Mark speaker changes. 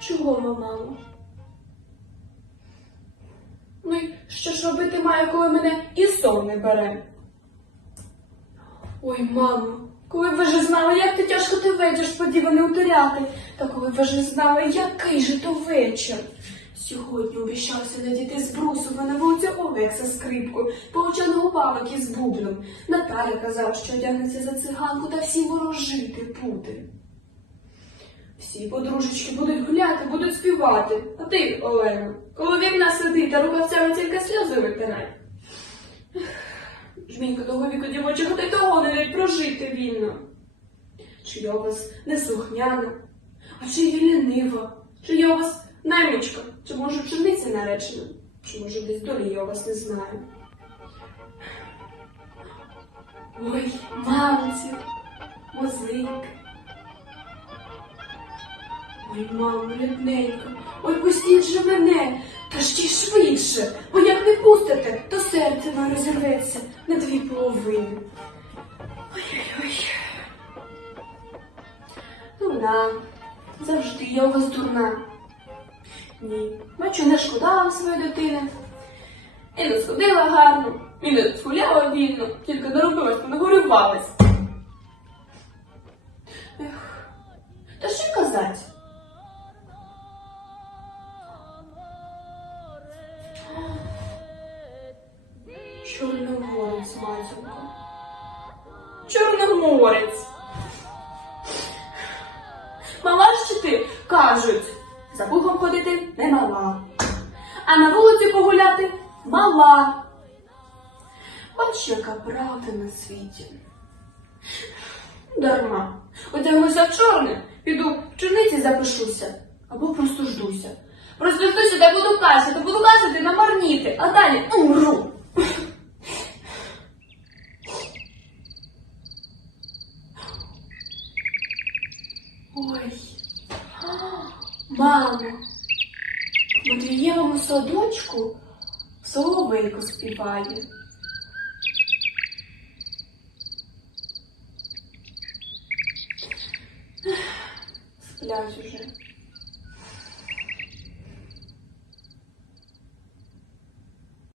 Speaker 1: Чого мало? Ну й що ж робити має, коли мене і сон не бере? Ой, мамо, коли ви вже знали, як ти тяжко ти вечір сподіваний уторяти, та коли ви вже знали, який же то вечір. Сьогодні обіщався надіти з брусу на вулицю Олекса скрипку, повчаного бабок із бублем. Наталя казала, що одягнеться за циганку та всі ворожити буде. Всі подружечки будуть гуляти, будуть співати. А ти, Олена, коли вікна сидить та рукавцями тільки сльози витирай. Жмінька того віку дівочих, й того не дають прожити вільно. Чи я у вас неслухняна, а чи я лінива, чи я у вас наймичка, чи може вчениця наречена, чи може десь долі я вас не знаю. Ой, мамці, музик. Ой, мамо, рідненька, ой, пустіть же мене, та ще й швидше, бо як не пустите, то серце моє розірветься на дві половини. Ой-ой-ой. Дурна, завжди я у вас дурна. Ні, бачу, не шкода вам своєї дитини. І не сходила гарно, і не схуляла вільно, тільки наробилась, нагорювалась. Ех, та що й казать? Чорноморець, матінко. Чорноморець. Мала ж ти кажуть, за Богом ходити не мала, а на вулиці погуляти мала. Бач, яка правда на світі. Дарма. Одягнуся в чорне, піду в черниці запишуся або просто ждуся. Просто ждуся та буду кашляти, буду кашляти, намарніти, а далі умру. Ой, мамо, в Матвієвому садочку соловейко співає. Сплять уже.